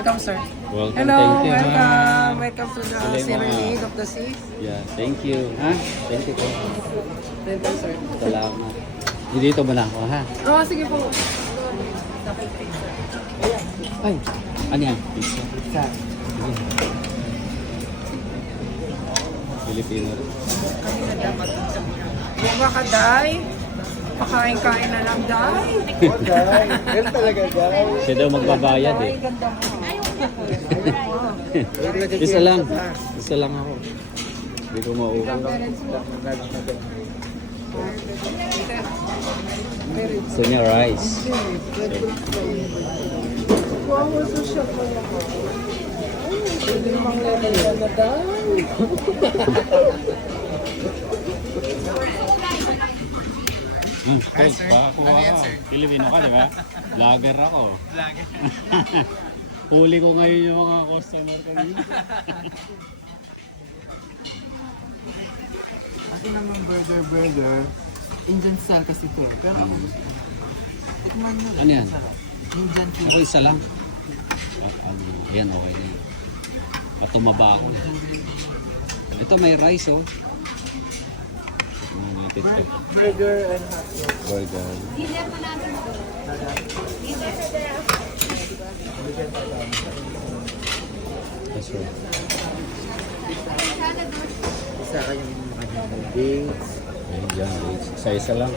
Welcome, sir. Welcome, Hello, thank you. welcome. Welcome to the Hello, Serenade of the Sea. Yeah, thank you. Ha? Thank you po. Welcome, sir. Salamat. Dito mo na ako, ha? Oh, sige po. Ay, ano yan? Pizza. Pizza. Sige. Filipino rin. Bunga ka, Day. Pakain-kain na lang, Day. Yan talaga, guys. Siya daw magbabayad eh. Ay, ganda mo. Isa lang. Isa lang ako. Hindi ko mauwi. So niya rice. Wow, so siya po. Pwede namang level yan na, Day. Guys, bakakuha ako. Pilipino ka, di ba? Vlogger ako. Vlogger. Huli ko ngayon yung mga customer ko dito. Ako naman burger. Indian style kasi ito. Pero ako gusto ko. Tikman nyo. Ano yan? Indian Ako isa lang. Yan, okay na yan. At tumaba ako. Ito may rice, oh. Burger and hot dog. Burger. That's right. Isa kayong makakita. Dates. Ayun dyan, isa-isa lang.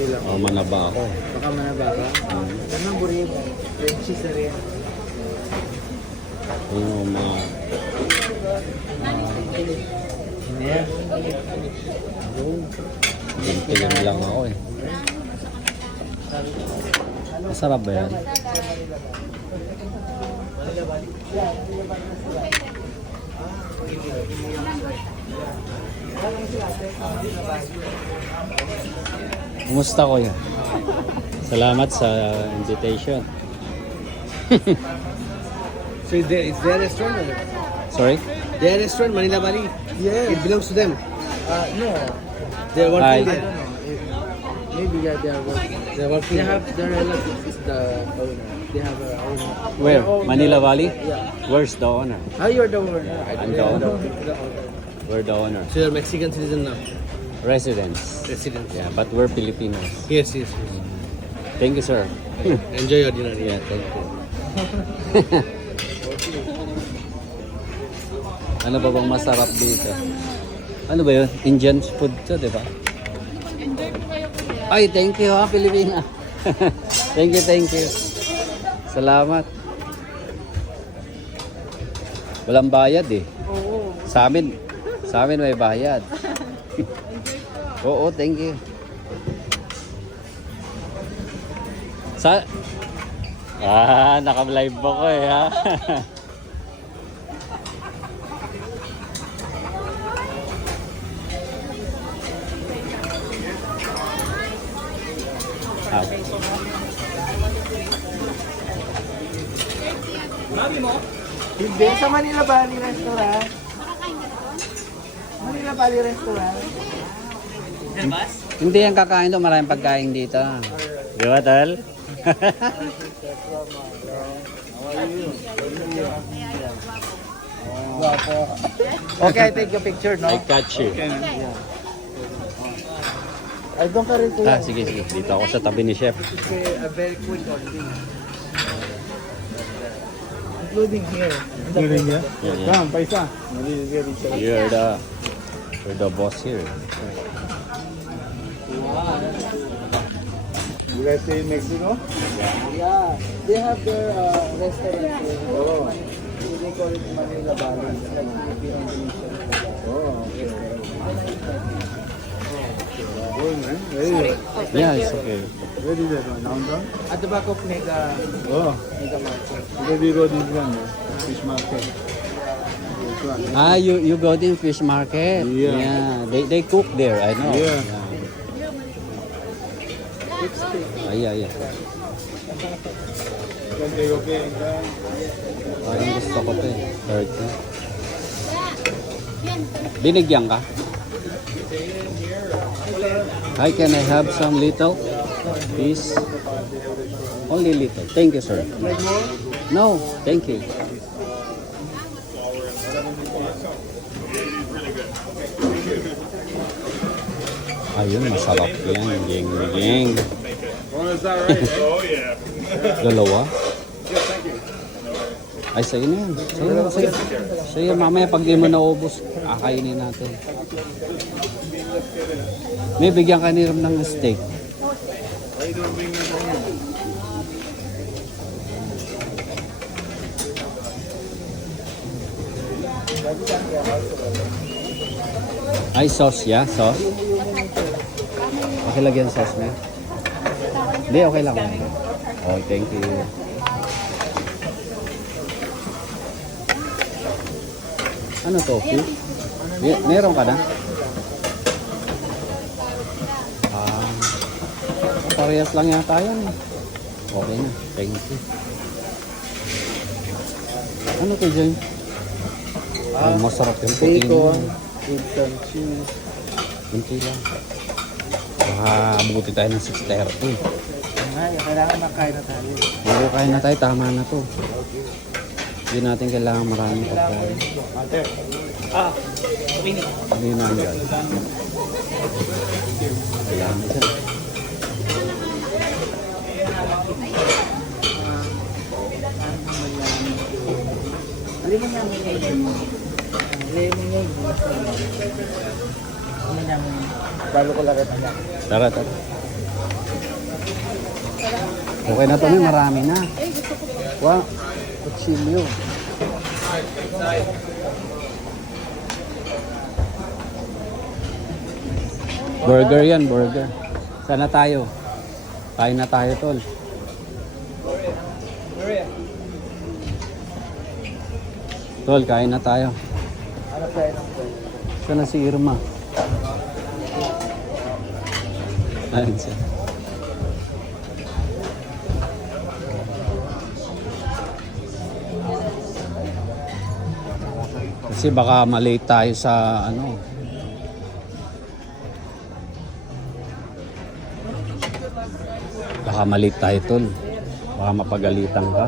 Sila. O, manaba ako. Baka manaba ka. Anong burrito? French cheese na rin. Yung mga... Ano yan? Tingin lang ako eh. Masarap ba yan? Kumusta ko yan? Salamat sa invitation. So it's their restaurant? Or? Sorry? Their restaurant, Manila Bali? Yeah. It belongs to them? No. They're Hi. working there? I don't know. Maybe yeah, they are working. They're working. They have their relatives is the owner. They have a owner. Where? Their own- Manila Valley? Yeah. Where's the owner? Ah, you're the owner. I'm the owner. We're the owner. So you're Mexican citizen now? Residents. Resident. Yeah, but we're Filipinos. Yes. Thank you, sir. Enjoy your dinner. Yeah, thank you. Ano ba bang masarap dito? Ano ba yun? Indian food to, di ba? Ay, thank you ha, Pilipina. Thank you. Salamat. Walang bayad eh. Oo. Sa amin may bayad. Oo, thank you. Naka-live ako eh ha. Hindi, sa Manila Bali Restaurant. Manila Bali Restaurant. Hindi yan kakain doon, maraming pagkain dito. Di ba, Tal? Okay, I take your picture, no? I catch you. I don't ka rin Sige. Dito ako sa tabi ni Chef. A very quick ordering. Including here. Including here? Yeah. Come, paisa. You're the boss here. You guys stay in Mexico? Yeah. They have their restaurant here. Oh. They call it Manila Bali. Like Philippine Indonesia. Oh, okay. Oh, man. Very good. Yeah, it's okay. Where is that one? Downtown? At the back of Mega. Oh. Mega Market. Where do you go this one? Fish market. You go in fish market. Yeah. They cook there, I know. Yeah. Yeah. Can take okay. Parang gusto ko to eh. 30. Binigyan ka? Hi, can I have some little? Please. Only little. Thank you, sir. No, thank you. Ayun, masarap yan. Geng. Oh, is that right? Oh, yeah. Dalawa? Ay, sa'yo na yan. Sa'yo, mamaya pag di mo naubos, kakainin natin. May bigyan ka ni Ram ng steak. Ay, sauce, yeah? Sauce? Okay, lagyan sauce na. Hindi, okay lang. Oh, thank you. Ano to? Meron ka na? Parehas lang yata yan. Okay na. Thank you. Ano to dyan? Masarap yung putin. Bacon, with some cheese. Kunti lang. Baka abuti tayo ng 6:30. Ay, kailangan makain na tayo. Bago kain na tayo, tama na to. Hindi natin kailangan maraming pagkain. Hindi na yan. Kailangan dyan. Bago ko lang ito niya. Tara. Okay na to, may marami na. Wow, kutsilyo. Burger yan, burger. Sana tayo. Kain na tayo, tol. Tol, kain na tayo. Ano tayo? Sana si Irma. Ayun siya. Kasi baka malate tayo sa ano. Baka malate tayo, tol. Baka mapagalitan ka.